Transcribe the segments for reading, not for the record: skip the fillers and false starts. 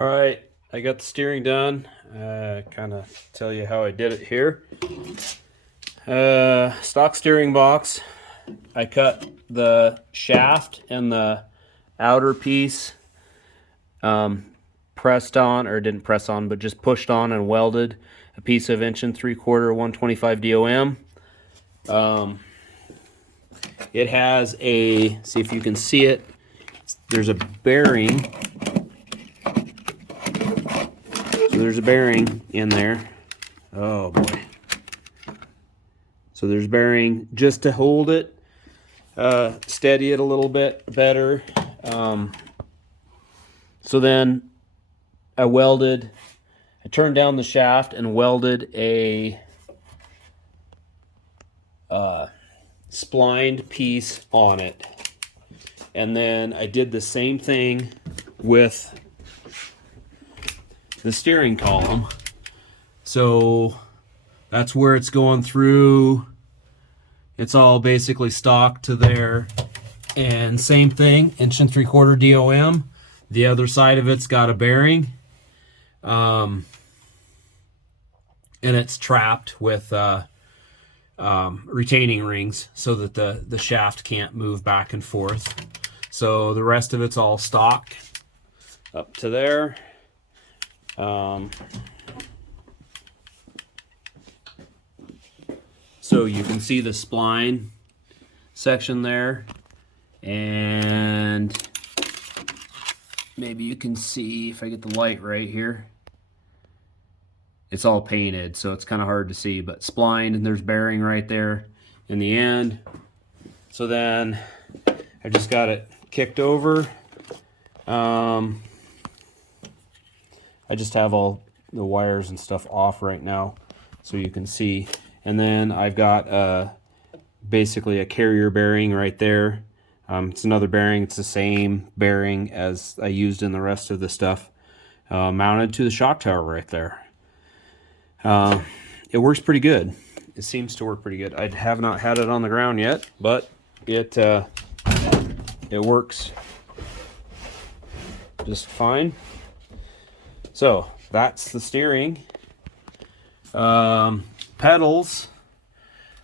All right, I got the steering done. Kind of tell you how I did it here. Stock steering box. I cut the shaft and the outer piece, pressed on, or didn't press on, but just pushed on and welded a piece of 1 3/4 125 DOM. It has a, see if you can see it, there's a bearing. So there's a bearing in there. Oh boy. So there's bearing just to hold it, steady it a little bit better. So then I turned down the shaft and welded a splined piece on it. And then I did the same thing with the steering column. So that's where it's going through. It's all basically stock to there. And same thing, 1 3/4 DOM. The other side of it's got a bearing. And it's trapped with retaining rings so that the shaft can't move back and forth. So the rest of it's all stock up to there. So you can see the spline section there, and maybe you can see if I get the light right here. It's all painted, so it's kind of hard to see, but splined, and there's bearing right there in the end. So then I just got it kicked over. I just have all the wires and stuff off right now so you can see. And then I've got basically a carrier bearing right there. It's another bearing. It's the same bearing as I used in the rest of the stuff, mounted to the shock tower right there. It works pretty good. It seems to work pretty good. I have not had it on the ground yet, but it works just fine. So that's the steering. Pedals,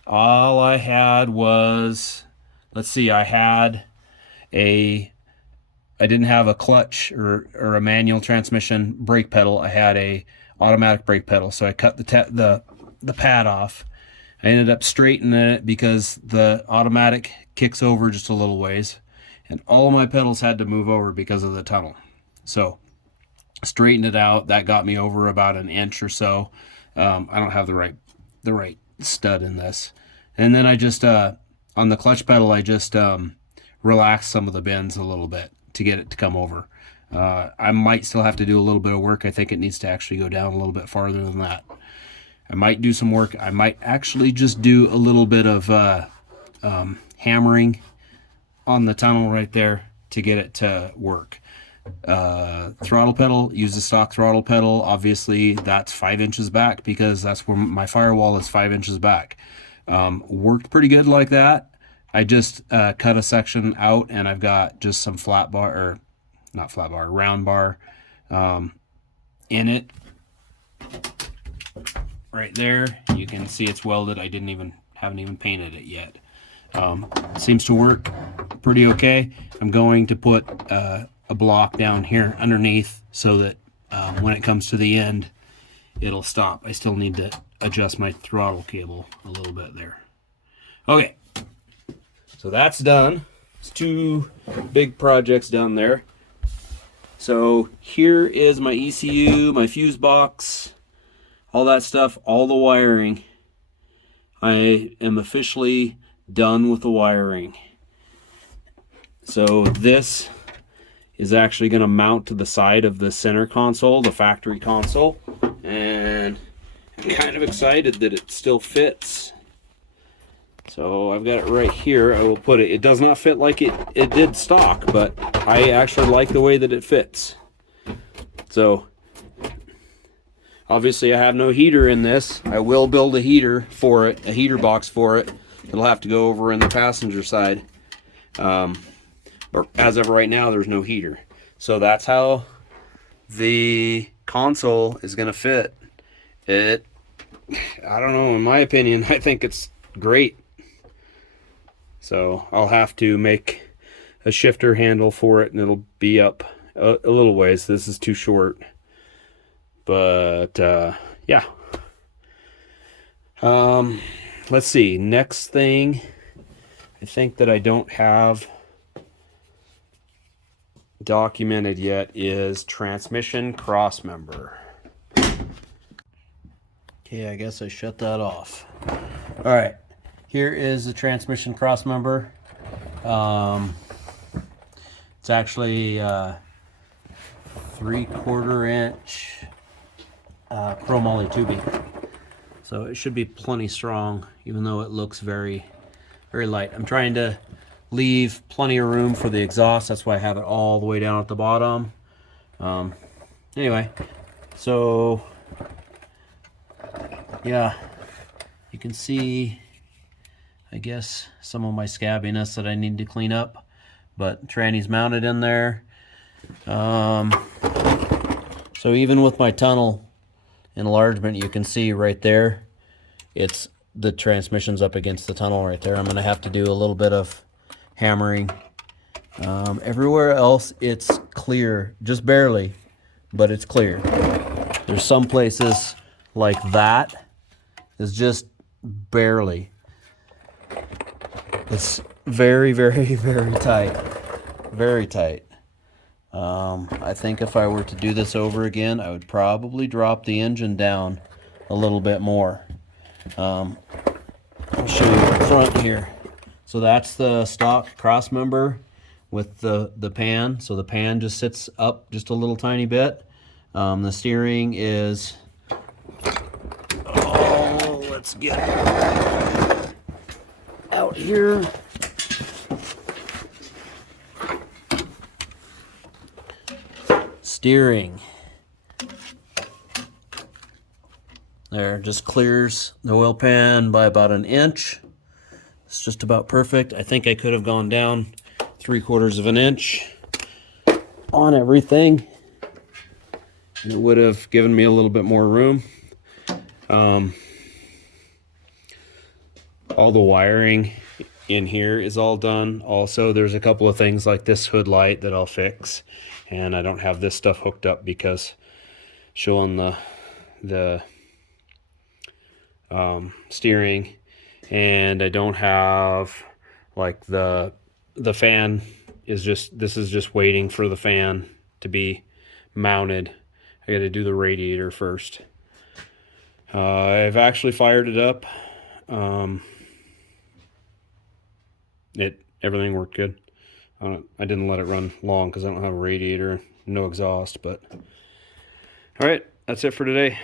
all I had was, let's see, I didn't have a clutch or a manual transmission brake pedal. I had a automatic brake pedal, so I cut the pad off. I ended up straightening it because the automatic kicks over just a little ways, and all of my pedals had to move over because of the tunnel. So straightened it out. That got me over about an inch or so. I don't have the right stud in this. And then I just on the clutch pedal, I just relaxed some of the bends a little bit to get it to come over. I might still have to do a little bit of work. I think it needs to actually go down a little bit farther than that. I might do some work. I might actually just do a little bit of hammering on the tunnel right there to get it to work. Throttle pedal, use the stock throttle pedal. Obviously that's 5 inches back because that's where my firewall is, 5 inches back. Worked pretty good like that. I just cut a section out, and I've got just some flat bar, or not flat bar, round bar in it right there. You can see it's welded. I haven't even painted it yet. Seems to work pretty okay. I'm going to put a block down here underneath so that when it comes to the end, it'll stop. I still need to adjust my throttle cable a little bit there. Okay, so that's done. It's 2 big projects done there. So here is my ECU, my fuse box, all that stuff, all the wiring. I am officially done with the wiring. So this is actually going to mount to the side of the center console, the factory console, and I'm kind of excited that it still fits. So I've got it right here. I will put it. It does not fit like it did stock, but I actually like the way that it fits. So obviously I have no heater in this. I will build a heater for it, a heater box for it. It'll have to go over in the passenger side. But as of right now, there's no heater. So that's how the console is going to fit. It, I don't know, in my opinion, I think it's great. So I'll have to make a shifter handle for it, and it'll be up a little ways. This is too short. But yeah. Let's see. Next thing I think that I don't have documented yet is transmission crossmember. Okay, I guess I shut that off. All right, here is the transmission crossmember. It's actually 3/4 inch chromoly tubing, so it should be plenty strong, even though it looks very light. I'm trying to leave plenty of room for the exhaust. That's why I have it all the way down at the bottom. Anyway, so yeah, you can see, I guess, some of my scabbiness that I need to clean up, but tranny's mounted in there. So even with my tunnel enlargement, you can see right there, it's the transmission's up against the tunnel right there. I'm going to have to do a little bit of hammering. Everywhere else it's clear, just barely, but it's clear. There's some places like that is just barely. It's very tight, very tight. I think if I were to do this over again, I would probably drop the engine down a little bit more. I'll show you up front here. So that's the stock cross member with the pan. So the pan just sits up just a little tiny bit. The steering is, oh, let's get out here. Steering. There, just clears the oil pan by about 1 inch. It's just about perfect. I think I could have gone down 3/4 inch on everything, and it would have given me a little bit more room. All the wiring in here is all done. Also, there's a couple of things like this hood light that I'll fix, and I don't have this stuff hooked up because showing the steering, and I don't have, like, the fan is just, this is just waiting for the fan to be mounted. I got to do the radiator first. I've actually fired it up. Everything worked good. I didn't let it run long because I don't have a radiator, no exhaust. But all right, that's it for today.